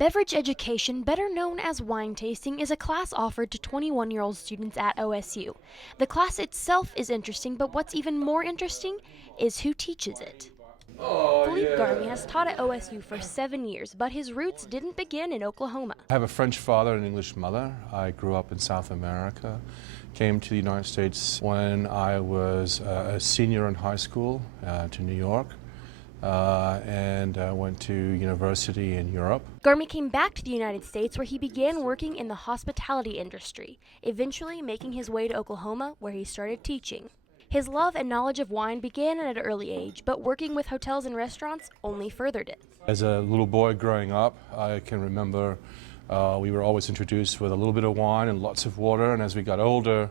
Beverage education, better known as wine tasting, is a class offered to 21-year-old students at OSU. The class itself is interesting, but what's even more interesting is who teaches it. Philippe Garmy has taught at OSU for 7 years, but his roots didn't begin in Oklahoma. I have a French father and an English mother. I grew up in South America, came to the United States when I was a senior in high school to New York. And went to university in Europe. Garmy came back to the United States where he began working in the hospitality industry, eventually making his way to Oklahoma where he started teaching. His love and knowledge of wine began at an early age, but working with hotels and restaurants only furthered it. As a little boy growing up, I can remember we were always introduced with a little bit of wine and lots of water, and as we got older,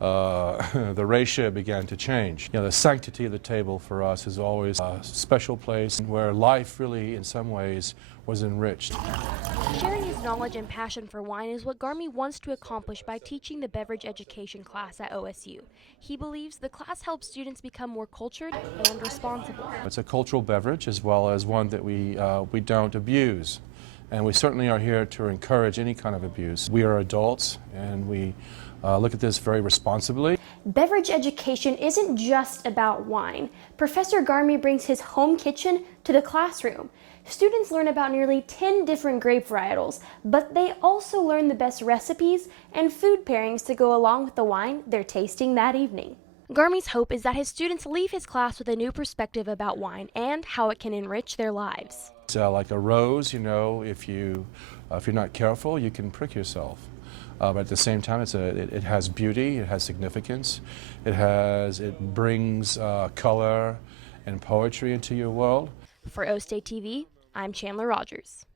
the ratio began to change. You know, the sanctity of the table for us is always a special place where life really, in some ways, was enriched. Sharing his knowledge and passion for wine is what Garmy wants to accomplish by teaching the beverage education class at OSU. He believes the class helps students become more cultured and responsible. It's a cultural beverage as well as one that we don't abuse. And we certainly are here to encourage any kind of abuse. We are adults and we look at this very responsibly. Beverage education isn't just about wine. Professor Garmy brings his home kitchen to the classroom. Students learn about nearly 10 different grape varietals, but they also learn the best recipes and food pairings to go along with the wine they're tasting that evening. Garmy's hope is that his students leave his class with a new perspective about wine and how it can enrich their lives. It's like a rose, you know, if you're not careful, you can prick yourself. But at the same time, it has beauty, it has significance, it brings color and poetry into your world. For O State TV, I'm Chandler Rogers.